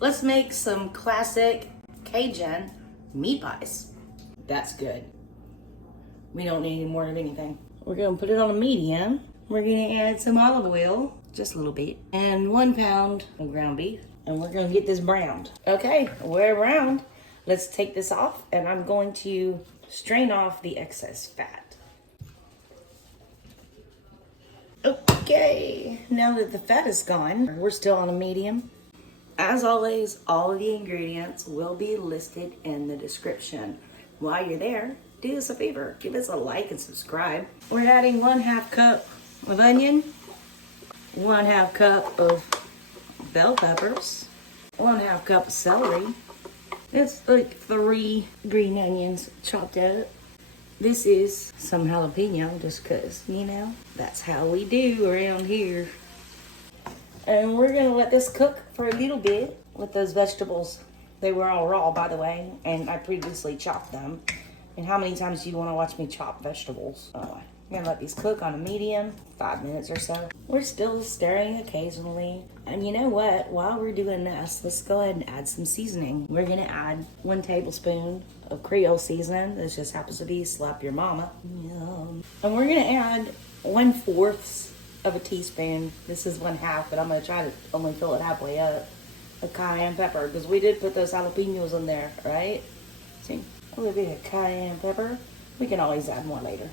Let's make some classic Cajun meat pies. That's good. We don't need any more of anything. We're gonna put it on a medium. We're gonna add some olive oil, just a little bit, and 1 pound of ground beef. And we're gonna get this browned. Okay, we're browned. Let's take this off, and I'm going to strain off the excess fat. Okay, now that the fat is gone, we're still on a medium. As always, all of the ingredients will be listed in the description. While you're there, do us a favor, give us a like and subscribe. We're adding 1/2 cup of onion, 1/2 cup of bell peppers, 1/2 cup of celery. It's like 3 green onions chopped up. This is some jalapeno, just cause, you know, that's how we do around here. And we're gonna let this cook for a little bit with those vegetables. They were all raw, by the way, and I previously chopped them. And how many times do you wanna watch me chop vegetables? I'm gonna let these cook on a medium, 5 minutes or so. We're still stirring occasionally. And you know what? While we're doing this, let's go ahead and add some seasoning. We're gonna add 1 tablespoon of Creole seasoning. This just happens to be Slap Your Mama. Yum. And we're gonna add 1/4 of a teaspoon. This is 1/2, but I'm gonna try to only fill it halfway up. Of cayenne pepper, because we did put those jalapeños in there, right? See, a little bit of cayenne pepper. We can always add more later.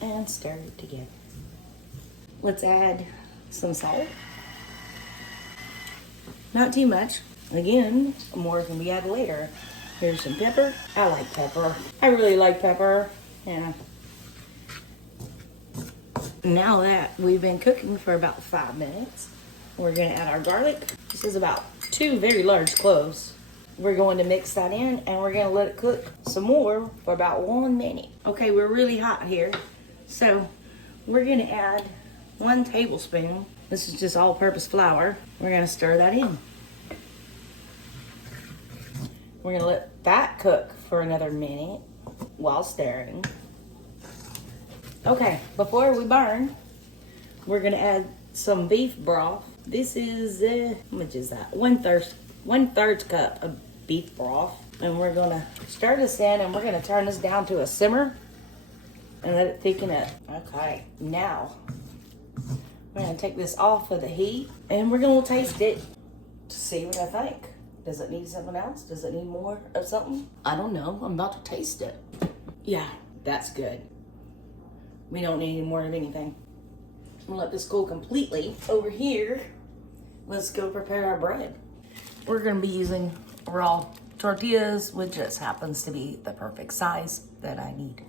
And stir it together. Let's add some salt. Not too much. Again, more can be added later. Here's some pepper. I like pepper. I really like pepper. Yeah. Now that we've been cooking for about 5 minutes, we're gonna add our garlic. This is about 2 very large cloves. We're going to mix that in, and we're gonna let it cook some more for about 1 minute. Okay, we're really hot here. So we're gonna add 1 tablespoon. This is just all-purpose flour. We're gonna stir that in. We're gonna let that cook for another minute while stirring. Okay, before we burn, we're gonna add some beef broth. This is, how much is that? 1/3 cup of beef broth. And we're gonna stir this in, and we're gonna turn this down to a simmer and let it thicken up. Okay, now we're gonna take this off of the heat, and we're gonna taste it to see what I think. Does it need something else? Does it need more of something? I don't know. I'm about to taste it. Yeah, that's good. We don't need any more of anything. I'm gonna let this cool completely. Over here, let's go prepare our bread. We're gonna be using raw tortillas, which just happens to be the perfect size that I need.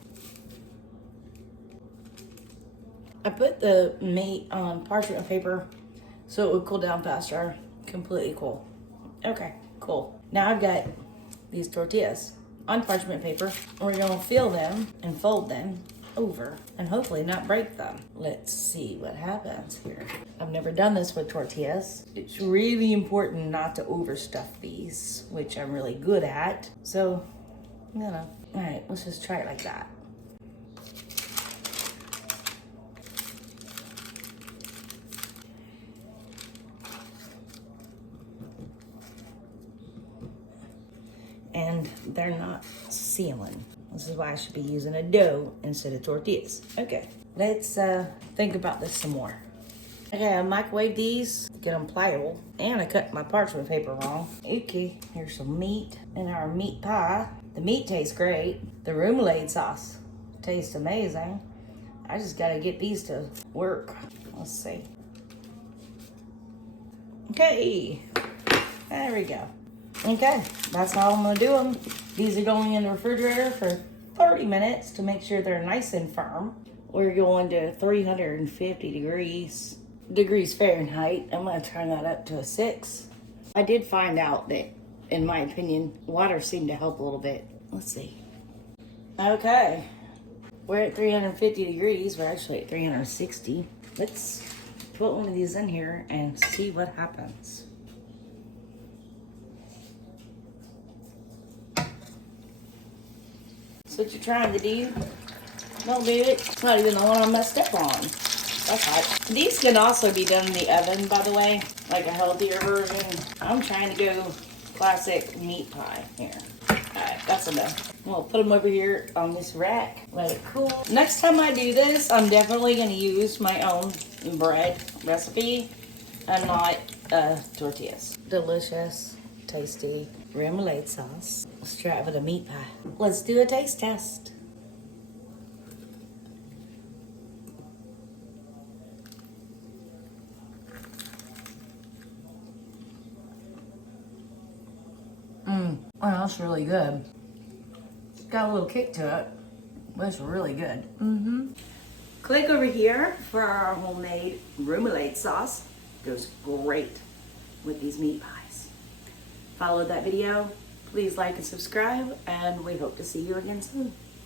I put the meat on parchment paper so it would cool down faster. Completely cool. Okay, cool. Now I've got these tortillas on parchment paper. We're gonna fill them and fold them over and hopefully not break them. Let's see what happens here. I've never done this with tortillas. It's really important not to overstuff these, which I'm really good at. So, you know, all right, let's just try it like that. And they're not sealing. This is why I should be using a dough instead of tortillas. Okay, let's think about this some more. Okay, I microwaved these, get them pliable, and I cut my parchment paper wrong. Okay, here's some meat in our meat pie. The meat tastes great. The Remoulade sauce tastes amazing. I just gotta get these to work. Let's see. Okay, there we go. Okay, that's how I'm gonna do them. These are going in the refrigerator for 30 minutes to make sure they're nice and firm. We're going to 350 degrees Fahrenheit. I'm gonna turn that up to a 6. I did find out that, in my opinion, water seemed to help a little bit. Let's see. Okay, we're at 350 degrees. We're actually at 360. Let's put one of these in here and see what happens. That's what you're trying to do. Don't do it. It's not even the one I messed up on. That's hot. These can also be done in the oven, by the way. like a healthier version. I'm trying to go classic meat pie here. Alright, that's enough. We'll put them over here on this rack, let it cool. Next time I do this, I'm definitely going to use my own bread recipe and not tortillas. Delicious, tasty remoulade sauce. Let's try it with a meat pie. Let's do a taste test. Oh, that's really good. It's got a little kick to it, but it's really good. Click over here for our homemade remoulade sauce. Goes great with these meat pies. Follow that video. Please like and subscribe, and we hope to see you again soon.